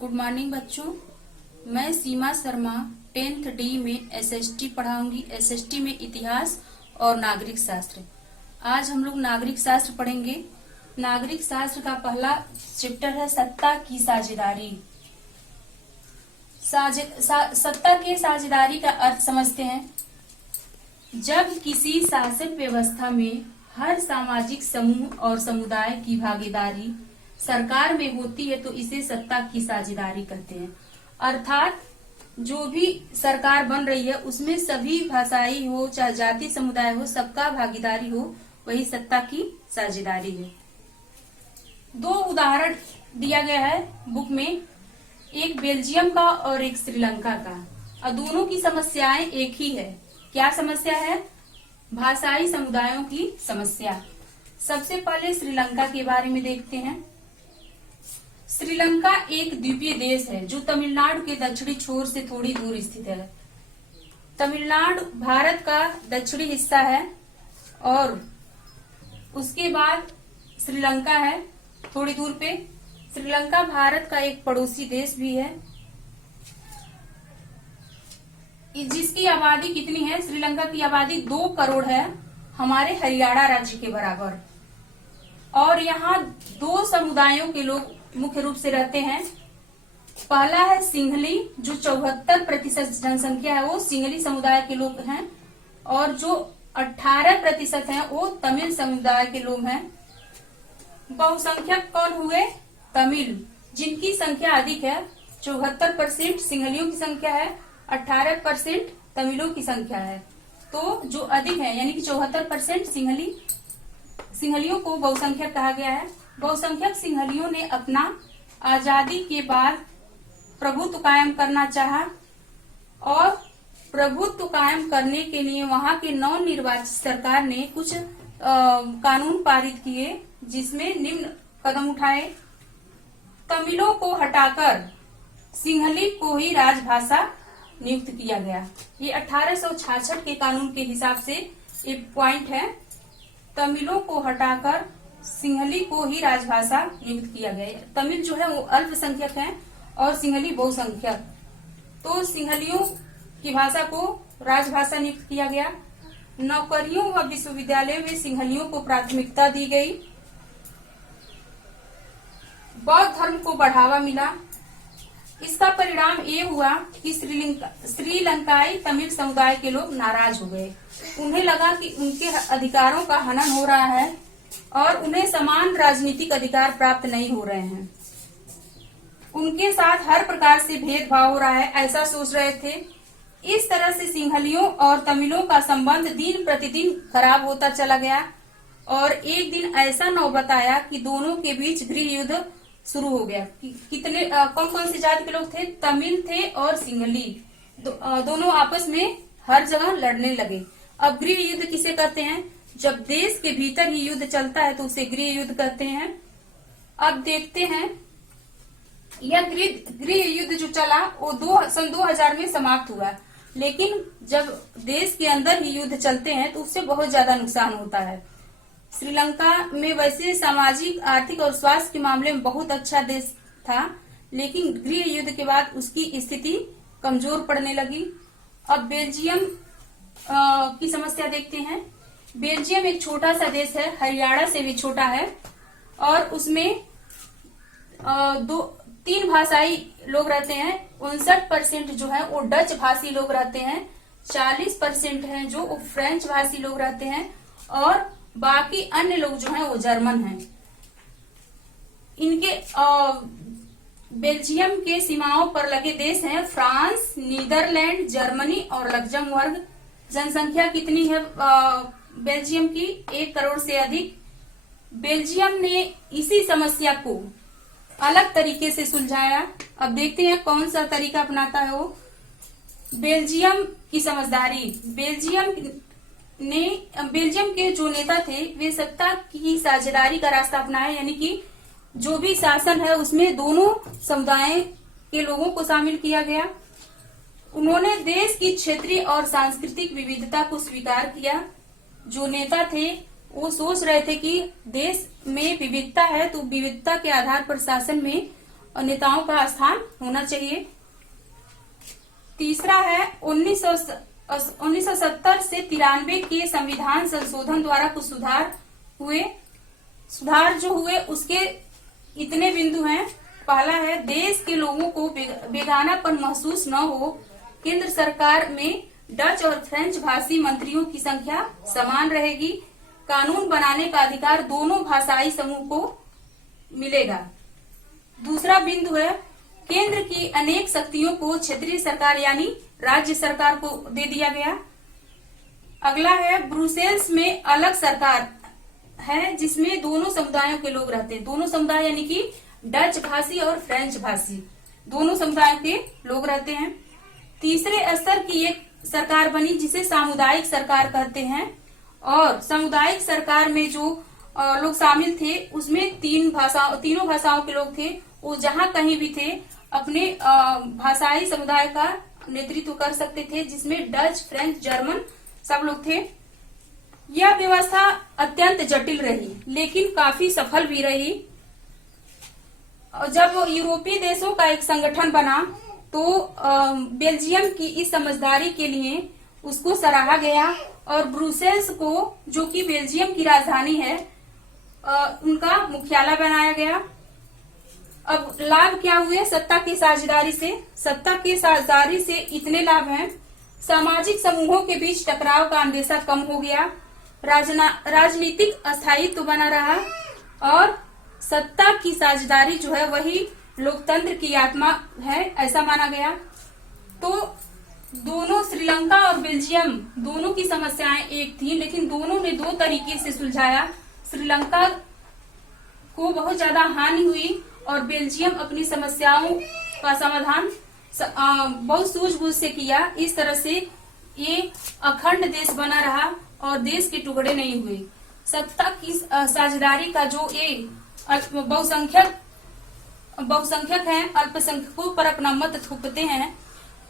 Good morning बच्चों। मैं सीमा Sharma 10th D में एसएसटी पढ़ाऊंगी। एसएसटी में इतिहास और नागरिक शास्त्र। आज हम लोग नागरिक शास्त्र पढ़ेंगे। नागरिक शास्त्र का पहला चैप्टर है सत्ता की साझेदारी। सत्ता के साझेदारी का अर्थ समझते हैं। जब किसी शासन व्यवस्था में हर सामाजिक समूह और समुदाय की भागीदारी सरकार में होती है तो इसे सत्ता की साझेदारी कहते हैं। अर्थात जो भी सरकार बन रही है उसमें सभी भाषाई हो चाहे जाति समुदाय हो सबका भागीदारी हो, वही सत्ता की साझेदारी है। दो उदाहरण दिया गया है बुक में, एक बेल्जियम का और एक श्रीलंका का, और दोनों की समस्याएं एक ही है। क्या समस्या है? भाषाई समुदायों की समस्या। सबसे पहले श्रीलंका के बारे में देखते हैं। श्रीलंका एक द्वीपीय देश है जो तमिलनाडु के दक्षिणी छोर से थोड़ी दूर स्थित है। तमिलनाडु भारत का दक्षिणी हिस्सा है और उसके बाद श्रीलंका है थोड़ी दूर पे। श्रीलंका भारत का एक पड़ोसी देश भी है जिसकी आबादी कितनी है? श्रीलंका की आबादी 2 करोड़ है, हमारे हरियाणा राज्य के बराबर। और यहाँ 2 समुदायों के लोग मुख्य रूप से रहते हैं। पहला है सिंहली, जो 74% जनसंख्या है वो सिंहली समुदाय के लोग हैं, और जो 18% है वो तमिल समुदाय के लोग हैं। बहुसंख्यक कौन हुए? तमिल, जिनकी संख्या अधिक है। 74% सिंहलियों की संख्या है, 18% तमिलों की संख्या है। तो जो अधिक है यानी कि 74% सिंहलियों को बहुसंख्यक कहा गया है। बहुसंख्यक सिंहलियों ने अपना आजादी के बाद प्रभुत्व कायम करना चाहा, और प्रभुत्व कायम करने के लिए वहां के नवनिर्वाचित सरकार ने कुछ कानून पारित किए जिसमें निम्न कदम उठाए। तमिलों को हटाकर सिंहली को ही राजभाषा नियुक्त किया गया। ये 1866 के कानून के हिसाब से एक पॉइंट है। तमिलों को हटाकर सिंहली को ही राजभाषा नियुक्त किया गया। तमिल जो है वो अल्पसंख्यक है और सिंहली बहुसंख्यक। तो सिंहलियों की भाषा को राजभाषा नियुक्त किया गया। नौकरियों व विश्वविद्यालयों में सिंहलियों को प्राथमिकता दी गई। बौद्ध धर्म को बढ़ावा मिला। इसका परिणाम ये हुआ कि श्रीलंकाई तमिल समुदाय के लोग नाराज हो गए। उन्हें लगा कि उनके अधिकारों का हनन हो रहा है और उन्हें समान राजनीतिक अधिकार प्राप्त नहीं हो रहे हैं। उनके साथ हर प्रकार से भेदभाव हो रहा है, ऐसा सोच रहे थे। इस तरह से सिंहलियों और तमिलों का संबंध दिन प्रतिदिन खराब होता चला गया, और एक दिन ऐसा नौबत आया कि दोनों के बीच गृह युद्ध शुरू हो गया। कितने कौन कौन सी जाति के लोग थे? तमिल थे और सिंहली, दोनों आपस में हर जगह लड़ने लगे। अब गृह युद्ध किसे कहते हैं? जब देश के भीतर ही युद्ध चलता है तो उसे गृह युद्ध कहते हैं। अब देखते हैं, यह गृह युद्ध जो चला वो सन 2000 में समाप्त हुआ, लेकिन जब देश के अंदर ही युद्ध चलते हैं तो उससे बहुत ज्यादा नुकसान होता है। श्रीलंका में वैसे सामाजिक, आर्थिक और स्वास्थ्य के मामले में बहुत अच्छा देश था, लेकिन गृह युद्ध के बाद उसकी स्थिति कमजोर पड़ने लगी। अब बेल्जियम की समस्या देखते हैं। बेल्जियम एक छोटा सा देश है, हरियाणा से भी छोटा है, और उसमें 3 भाषाई लोग रहते हैं। 59% जो है वो डच भाषी लोग रहते हैं, 40% है जो वो फ्रेंच भाषी लोग रहते हैं, और बाकी अन्य लोग जो हैं वो जर्मन हैं। इनके बेल्जियम के सीमाओं पर लगे देश हैं फ्रांस, नीदरलैंड, जर्मनी और लक्जमबर्ग। जनसंख्या कितनी है बेल्जियम की? 1 करोड़ से अधिक। बेल्जियम ने इसी समस्या को अलग तरीके से सुलझाया। अब देखते हैं कौन सा तरीका अपनाता है वो। बेल्जियम की समझदारी। बेल्जियम के जो नेता थे वे सत्ता की साझेदारी का रास्ता अपनाए, यानी कि जो भी शासन है उसमें दोनों समुदाय के लोगों को शामिल किया गया। उन्होंने देश की क्षेत्रीय और सांस्कृतिक विविधता को स्वीकार किया। जो नेता थे वो सोच रहे थे कि देश में विविधता है तो विविधता के आधार पर शासन में नेताओं का स्थान होना चाहिए। तीसरा है 1970 से 93 के संविधान संशोधन द्वारा कुछ सुधार जो हुए उसके इतने बिंदु हैं। पहला है, देश के लोगों को बेगानापन महसूस न हो। केंद्र सरकार में डच और फ्रेंच भाषी मंत्रियों की संख्या समान रहेगी। कानून बनाने का अधिकार दोनों भाषाई समूह को मिलेगा। दूसरा बिंदु है, केंद्र की अनेक शक्तियों को क्षेत्रीय सरकार यानी राज्य सरकार को दे दिया गया। अगला है, ब्रुसेल्स में अलग सरकार है जिसमें दोनों समुदायों के लोग रहते हैं। दोनों समुदाय यानी कि डच भाषी और फ्रेंच भाषी दोनों समुदायों के लोग रहते हैं। तीसरे स्तर की एक सरकार बनी जिसे सामुदायिक सरकार कहते हैं, और सामुदायिक सरकार में जो लोग शामिल थे उसमें तीनों भाषाओं के लोग थे। वो जहां कहीं भी थे अपने भाषाई समुदाय का नेतृत्व कर सकते थे, जिसमें डच, फ्रेंच, जर्मन सब लोग थे। यह व्यवस्था अत्यंत जटिल रही लेकिन काफी सफल भी रही। जब यूरोपीय देशों का एक संगठन बना तो बेल्जियम की इस समझदारी के लिए उसको सराहा गया और ब्रुसेल्स को, जो कि बेल्जियम की राजधानी है, उनका मुख्यालय बनाया गया। अब लाभ क्या हुए सत्ता की साझेदारी से? सत्ता की साझेदारी से इतने लाभ हैं, सामाजिक समूहों के बीच टकराव का अंदेशा कम हो गया, राजनीतिक अस्थायित्व बना रहा, और सत्ता की साझेदारी जो है वही लोकतंत्र की आत्मा है, ऐसा माना गया। तो दोनों, श्रीलंका और बेल्जियम दोनों की समस्याएं एक थी, लेकिन दोनों ने दो तरीके से सुलझाया। श्रीलंका को बहुत ज्यादा हानि हुई और बेल्जियम अपनी समस्याओं का समाधान बहुत सूझबूझ से किया। इस तरह से ये अखंड देश बना रहा और देश के टुकड़े नहीं हुए। सत्ता की साझेदारी का जो ये बहुसंख्यक हैं, अल्पसंख्यकों पर अपना मत थोपते हैं,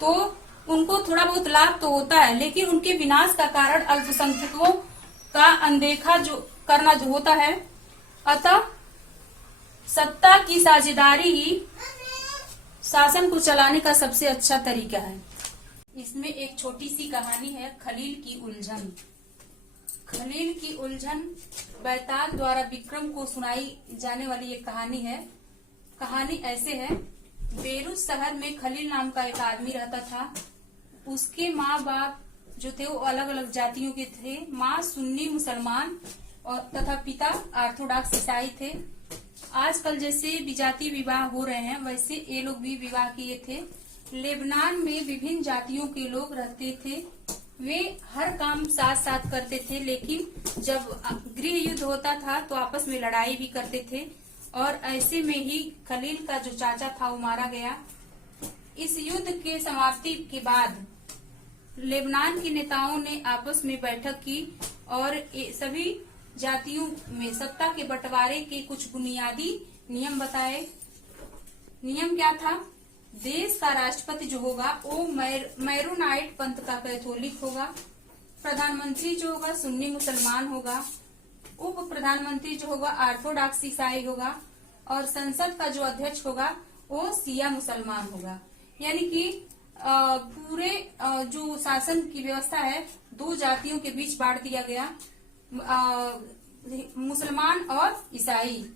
तो उनको थोड़ा बहुत लाभ तो होता है, लेकिन उनके विनाश का कारण अल्पसंख्यकों का अनदेखा जो करना जो होता है। अतः सत्ता की साझेदारी ही शासन को चलाने का सबसे अच्छा तरीका है। इसमें एक छोटी सी कहानी है, खलील की उलझन। खलील की उलझन बैताल द्वारा विक्रम को सुनाई जाने वाली एक कहानी है। कहानी ऐसे है, बेरूत शहर में खलील नाम का एक आदमी रहता था। उसके माँ बाप जो थे वो अलग अलग जातियों के थे। माँ सुन्नी मुसलमान और तथा पिता ऑर्थोडॉक्स ईसाई थे। आजकल जैसे विजातीय विवाह हो रहे हैं वैसे ये लोग भी विवाह किए थे। लेबनान में विभिन्न जातियों के लोग रहते थे। वे हर काम साथ साथ करते थे, लेकिन जब गृह युद्ध होता था तो आपस में लड़ाई भी करते थे, और ऐसे में ही खलील का जो चाचा था वो मारा गया। इस युद्ध के समाप्ति के बाद लेबनान के नेताओं ने आपस में बैठक की और सभी जातियों में सत्ता के बंटवारे के कुछ बुनियादी नियम बताए। नियम क्या था? देश का राष्ट्रपति जो होगा वो मैरोनाइट पंथ का कैथोलिक होगा। प्रधानमंत्री जो होगा सुन्नी मुसलमान होगा। उप प्रधानमंत्री जो होगा ऑर्थोडॉक्स ईसाई होगा, और संसद का जो अध्यक्ष होगा वो सिया मुसलमान होगा। यानी कि पूरे जो शासन की व्यवस्था है दो जातियों के बीच बांट दिया गया, मुसलमान और ईसाई।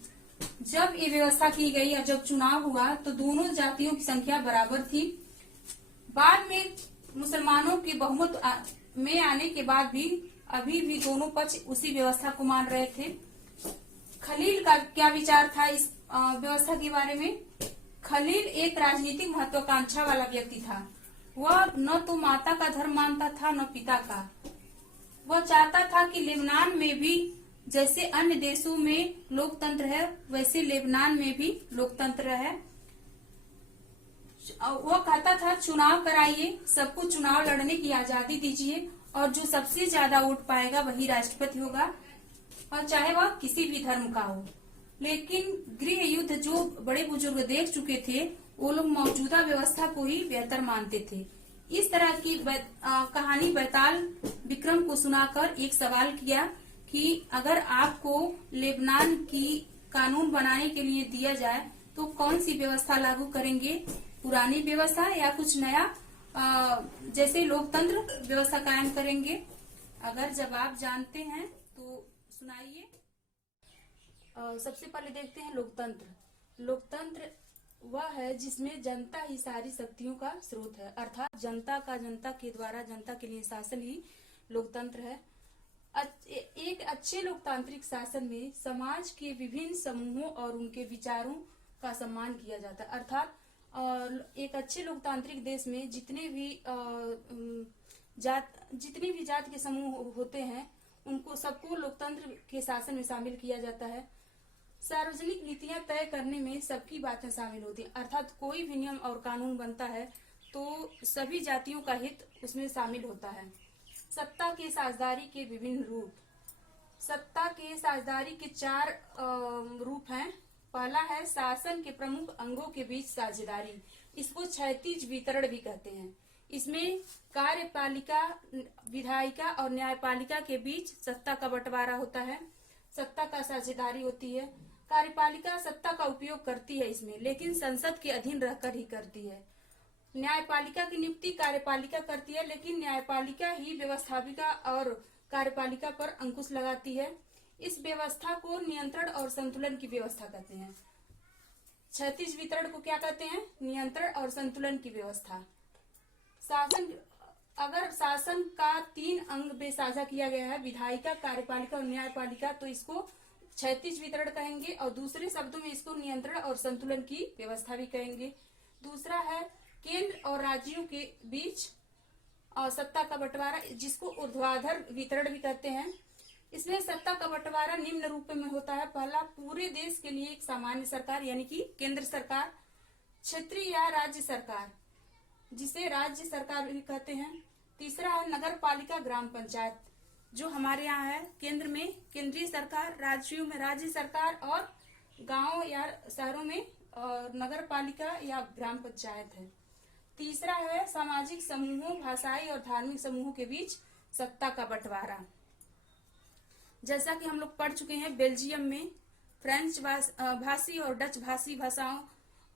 जब ये व्यवस्था की गई और जब चुनाव हुआ तो दोनों जातियों की संख्या बराबर थी। बाद में मुसलमानों के बहुमत में आने के बाद भी अभी भी दोनों पक्ष उसी व्यवस्था को मान रहे थे। खलील का क्या विचार था इस व्यवस्था के बारे में? खलील एक राजनीतिक महत्वाकांक्षा वाला व्यक्ति था। वह न तो माता का धर्म मानता था न पिता का। वह चाहता था कि लेबनान में भी जैसे अन्य देशों में लोकतंत्र है वैसे लेबनान में भी लोकतंत्र है। वो कहता था चुनाव कराइए, सबको चुनाव लड़ने की आजादी दीजिए, और जो सबसे ज्यादा वोट पाएगा वही राष्ट्रपति होगा, और चाहे वह किसी भी धर्म का हो। लेकिन गृह युद्ध जो बड़े बुजुर्ग देख चुके थे वो लोग मौजूदा व्यवस्था को ही बेहतर मानते थे। इस तरह की कहानी बैताल विक्रम को सुनाकर एक सवाल किया कि अगर आपको लेबनान की कानून बनाने के लिए दिया जाए तो कौन सी व्यवस्था लागू करेंगे, पुरानी व्यवस्था या कुछ नया जैसे लोकतंत्र व्यवस्था कायम करेंगे? अगर जवाब जानते हैं तो सुनाइए। सबसे पहले देखते हैं लोकतंत्र। लोकतंत्र वह है जिसमें जनता ही सारी शक्तियों का स्रोत है, अर्थात जनता के द्वारा जनता के लिए शासन ही लोकतंत्र है। एक अच्छे लोकतांत्रिक शासन में समाज के विभिन्न समूहों और उनके विचारों का सम्मान किया जाता है, अर्थात एक अच्छे लोकतांत्रिक देश में जितने भी जात के समूह होते हैं उनको सबको लोकतंत्र के शासन में शामिल किया जाता है। सार्वजनिक नीतियां तय करने में सबकी बातें शामिल होती हैं, अर्थात कोई भी नियम और कानून बनता है तो सभी जातियों का हित उसमें शामिल होता है। सत्ता के साझेदारी के विभिन्न रूप। सत्ता के साझेदारी के 4 रूप हैं। पहला है शासन के प्रमुख अंगों के बीच साझेदारी, इसको क्षैतिज वितरण भी कहते हैं। इसमें कार्यपालिका, विधायिका और न्यायपालिका के बीच सत्ता का बंटवारा होता है, सत्ता का साझेदारी होती है। कार्यपालिका सत्ता का उपयोग करती है इसमें, लेकिन संसद के अधीन रहकर ही करती है। न्यायपालिका की नियुक्ति कार्यपालिका करती है, लेकिन न्यायपालिका ही व्यवस्थापिका और कार्यपालिका पर अंकुश लगाती है। इस व्यवस्था को नियंत्रण और संतुलन की व्यवस्था कहते हैं। क्षैतिज वितरण को क्या कहते हैं? नियंत्रण और संतुलन की व्यवस्था। अगर शासन का 3 अंग में साझा किया गया है, विधायिका, कार्यपालिका और न्यायपालिका, तो इसको क्षैतिज वितरण कहेंगे और दूसरे शब्दों में इसको नियंत्रण और संतुलन की व्यवस्था भी कहेंगे। दूसरा है केंद्र और राज्यों के बीच सत्ता का बंटवारा, जिसको ऊर्ध्वाधर वितरण भी कहते हैं। इसमें सत्ता का बंटवारा निम्न रूप में होता है। पहला, पूरे देश के लिए एक सामान्य सरकार यानी कि केंद्र सरकार, क्षेत्रीय या राज्य सरकार जिसे राज्य सरकार भी कहते हैं। तीसरा है नगर पालिका, ग्राम पंचायत, जो हमारे यहाँ है केंद्र में केंद्रीय सरकार, राज्यों में राज्य सरकार और गांव या शहरों में नगर पालिका या ग्राम पंचायत है। तीसरा है सामाजिक समूहों, भाषाई और धार्मिक समूहों के बीच सत्ता का बंटवारा। जैसा कि हम लोग पढ़ चुके हैं, बेल्जियम में फ्रेंच भाषी और डच भाषी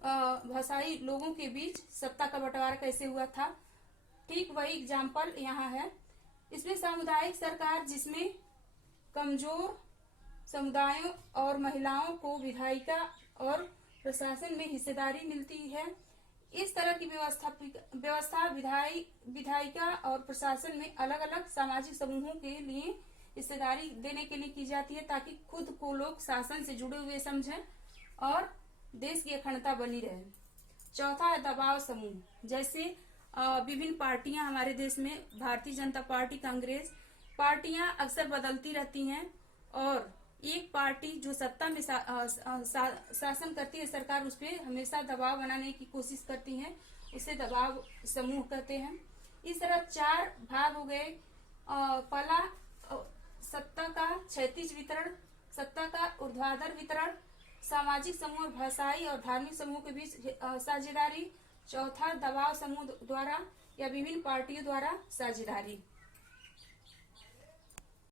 भाषाई लोगों के बीच सत्ता का बंटवारा कैसे हुआ था, ठीक वही एग्जाम्पल यहाँ है। इसमें सामुदायिक सरकार, जिसमें कमजोर समुदायों और महिलाओं को विधायिका और प्रशासन में हिस्सेदारी मिलती है। इस तरह की व्यवस्था विधायिका और प्रशासन में अलग अलग सामाजिक समूहों के लिए हिस्सेदारी देने के लिए की जाती है, ताकि खुद को लोग शासन से जुड़े हुए समझें और देश की अखंडता बनी रहे। चौथा है दबाव समूह, जैसे विभिन्न पार्टियां हमारे देश में, भारतीय जनता पार्टी, कांग्रेस, पार्टियां अक्सर बदलती रहती हैं और एक पार्टी जो सत्ता में शासन करती है, सरकार उस पर हमेशा दबाव बनाने की कोशिश करती है, उसे दबाव समूह कहते हैं। इस तरह 4 भाग हो गए। पहला सत्ता का क्षैतिज वितरण, सत्ता का ऊर्ध्वाधर वितरण, सामाजिक समूह, भाषाई और धार्मिक समूह के बीच साझेदारी। चौथा दबाव समूह द्वारा या विभिन्न पार्टियों द्वारा साझेदारी।